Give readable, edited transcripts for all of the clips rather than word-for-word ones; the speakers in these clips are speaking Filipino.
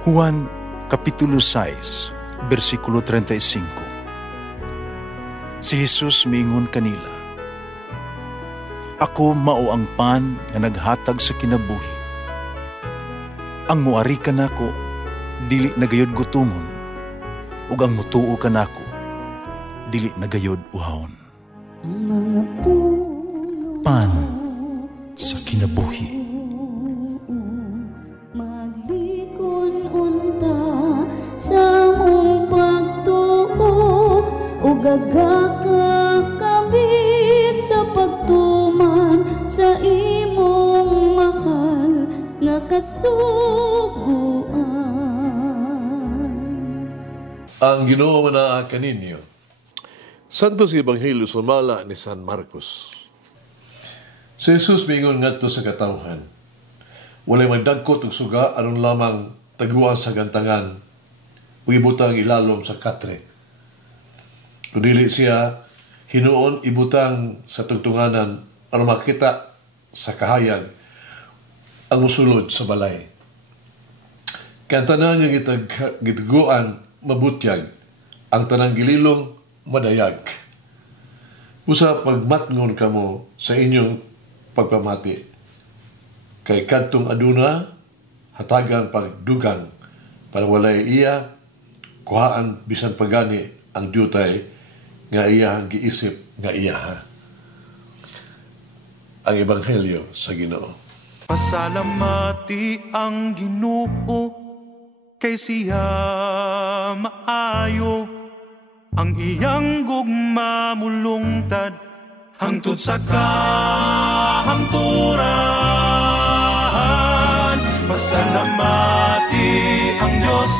Juan Kapitulo 6, versikulo 35. Si Jesus miingon kanila, "Ako mao ang pan nga naghatag sa kinabuhi. Ang muari kanako dili nagayod gutomon, ug ang mutuo kanako dili nagayod uhawon." Pan sa kinabuhi. Gagakakabi sa pagtuman sa imong mahal nga kasuguan. Ang Ginoo manaa kaninyo. Santos Ebanghelyo sumala ni San Marcos. Si Jesus miingon ngadto sa katawhan, walay magdagkot og suga aron lamang taguan sa gantangan ug ibutang ilalom sa katre. Kung dili siya hinuon ibutang sa tungtunganan aron makita sa kahayag ang musulod sa balay. Kaya tanan nga gitaguan mabutyag, ang tanang gililong madayag. Usa pagmatngon kamo sa inyong pagpamati. Kay kadtong aduna hatagan pagdugang para walay iya kuhaan bisan pagani ang diyutay nga iyahang giisip nga iyaha. Ang Ebanghelyo sa Ginoo. Pasalamati ang Ginoo kay siya maayo, ang iyang gugma mulungtad hangtod sa kahangturan. Pasalamati ang Diyos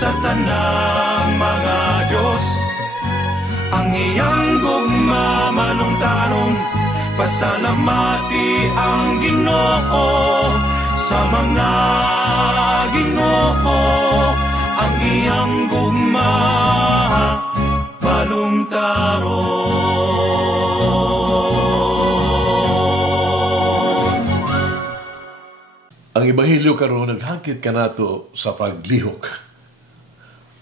sa tanang mga Diyos, ang iyang gugma malungtaron. Pasalamati ang Ginoo sa mga Ginoo, ang iyang gugma malungtaron. Ang Ebanghelyo karon naghakit kanato sa paglihok.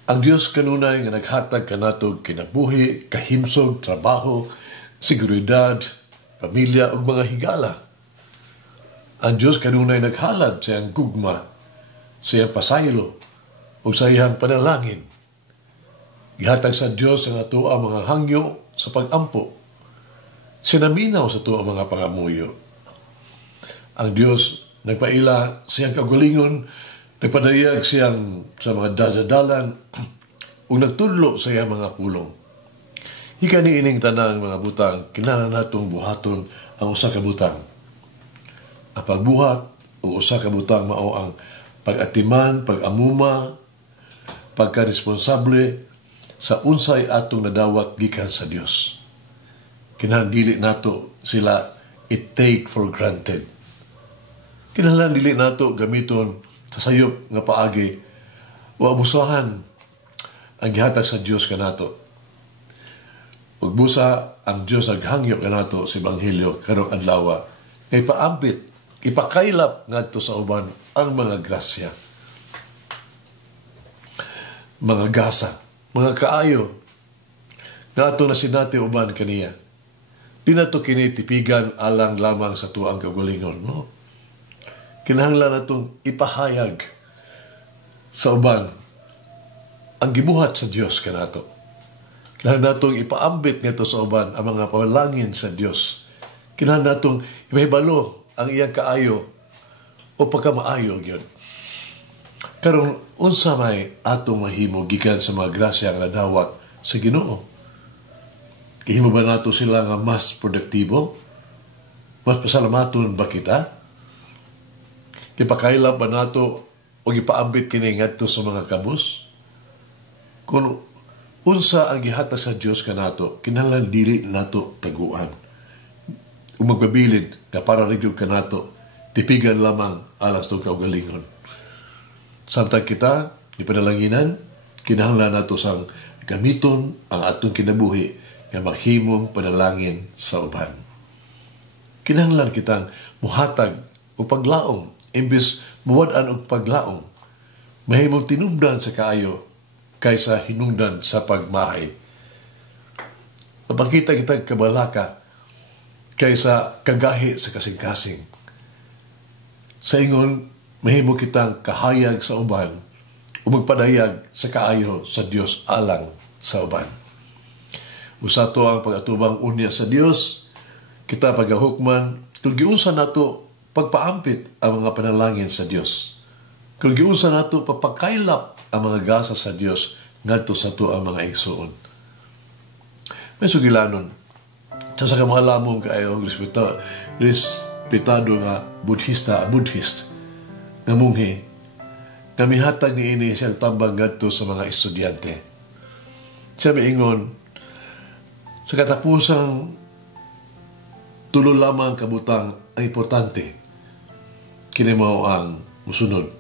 Ang Diyos kanunay nga naghatag kanato kinabuhi, kahimsog, trabaho, seguridad, pamilya ug mga higala. Ang Diyos kanunay naghalad sa iyang gugma, sa iyang pasaylo ug sa iyang panalangin. Gihatag sa Diyos ang ato ang mga hangyo sa pag-ampo. Sinaminaw sa ato ang mga pangamuyo. Ang Diyos nagpaila sa iyang kagalingon, nagpadayag siyang sa mga dasadalan ug nagtudlo sa iyang mga pulong. Hika ni ining tanang mga butang, kinahanglan natong buhaton ang usa ka butang. Ang pagbuhat o usa ka butang mao ang pag-atiman, pag-amuma, pagka-responsable sa unsay atong nadawat gikan sa Dios. Kinahanglan dili nato sila i-take for granted. Kinahanglan dili nato gamiton sa sayop nga paagi o abusahan ang gihatag sa Dios kanato. Ug busa ang Dios naghangyo kanato sa Ebanghelyo karong adlaw kay paampit ipakaylap ngadto sa uban ang mga grasya, mga gasa, mga kaayo nga ato na sinati uban kaniya. Di na to kini tipigan alang lamang sa tuang kagalingon, no? Kinahanglan natong ipahayag sa uban ang gibuhat sa Dios kanato. Kinahanglan natong ipaambit ngadto sa uban ang mga panalangin sa Dios. Kinahanglan natong ipahibalo ang iyang kaayo o pagkamaayo gyud. Karon unsa may atong mahimo gikan sa mga grasya nga nadawat sa Ginoo? Gihimo ba nato sila nga mas produktibo? Mas pasalamaton ba kita? Ipakailap ba nato o ipaambit kini ngadto sa mga kabus? Kung unsa ang gihatag sa Dios kanato, kinahanglan dili nato taguan. Kung magbabilid nga para rigid kanato, tipigan lamang alas tong kaugalingon. Samtang kita ipanalanginan, kinahanglan nato sang gamiton ang atong kinabuhi nga maghimong panalangin sa uban. Kinahanglan kitang muhatag o paglaong imbis muwad-an og paglaong. mahimong tinubdan sa kaayo kaysa hinungdan sa pagmahay. Napakita kitag kabalaka kaysa kagahi sa kasing-kasing. Sa ingon, mahimo kitang kahayag sa uban o magpadayag sa kaayo sa Dios alang sa uban. Usa to ang pag-atubang unya sa Dios, kita pagahukman, kung giunsa nato pagpaampit ang mga panalangin sa Dios. Kung giunsa nato papakailap ang mga gasa sa Dios ngadto sa to ang mga igsuon. May sugilanon, sa mga lamong kaayo respetado nga Buddhist nga munghi, nga mihatag ni ini siyang tambang ngadto sa mga estudyante. Siya miingon, sa katapusang tulo lamang kabutang ang importante, kini mao ang musunod.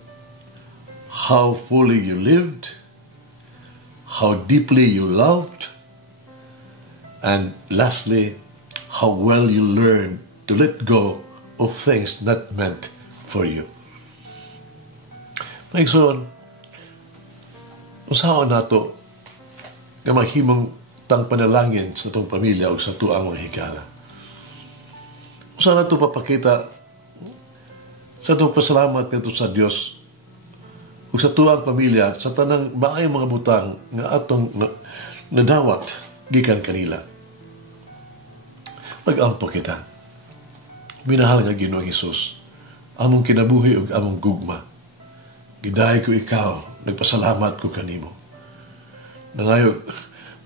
How fully you lived, how deeply you loved, and lastly, how well you learned to let go of things not meant for you. Maigsoon, usawa nato nga maghimong tang panalangin sa itong pamilya o sa tuang mga higala. Usawa nato papakita sa itong pasalamat nito sa Dios o sa tuang pamilya sa tanang maayong mga butang nga atong nadawat gikan kanila. Mag-ampo kita. Minahal nga Ginoong Hesus, among kinabuhi ug among gugma. Gidahay ko ikaw, nagpasalamat ko kanimo. Nangayo,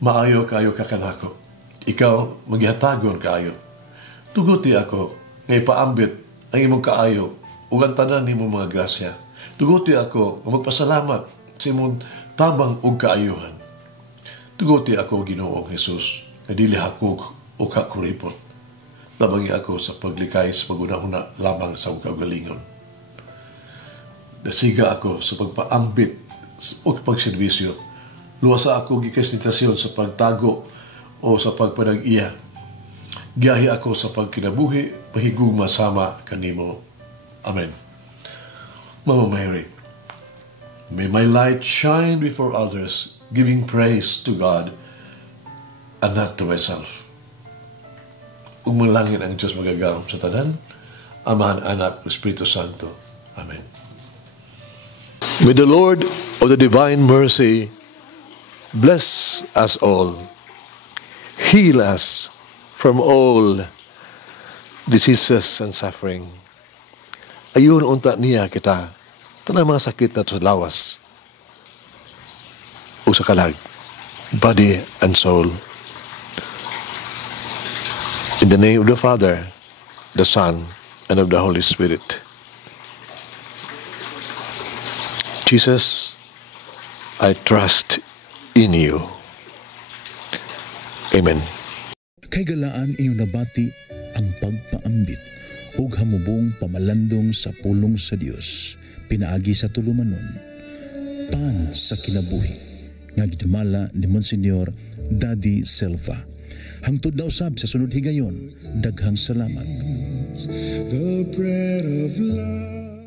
maayo kayo kakanako. Ikaw, magyatagon kayo. Tuguti ako, ngay paambit ang imong kaayo, ug ang tanan nimo mga grasya. Tuguti ako, magpasalamat sa imong tabang ug kaayuhan. Tuguti ako, Ginoong Hesus, na dili hakog o kakuripot. Labangi ako sa paglikay sa pag-una-una lamang sa kagalingon. Nasiga ako sa pagpaambit o pagservisyo. Luwasa ako gikasitasyon sa pagtago o sa pagpanag-iya. Giyahi ako sa pagkinabuhi, pahigugma sama kanimo. Amen. Mama Mary, may my light shine before others, giving praise to God and not to myself. Ug manalangin ang Diyos magagahom sa tanan, Amahan, Anak, Espiritu Santo. Amen. May the Lord of the divine mercy bless us all, heal us from all diseases and suffering. Ayun unta niya kita, tanang mga sakit na sa lawas o sa kalag, body and soul. In the name of the Father, the Son, and of the Holy Spirit. Jesus, I trust in you. Amen. Kay galaan inyong nabati ang pagpaambit ug hamubong pamalandong sa pulong sa Dios, pinaagi sa tulumanon, pan sa kinabuhi, nga gidumala ni Monsignor Daddy Silva. Hangtod na usab sa sunod higayon, daghang salamat. The bread of love.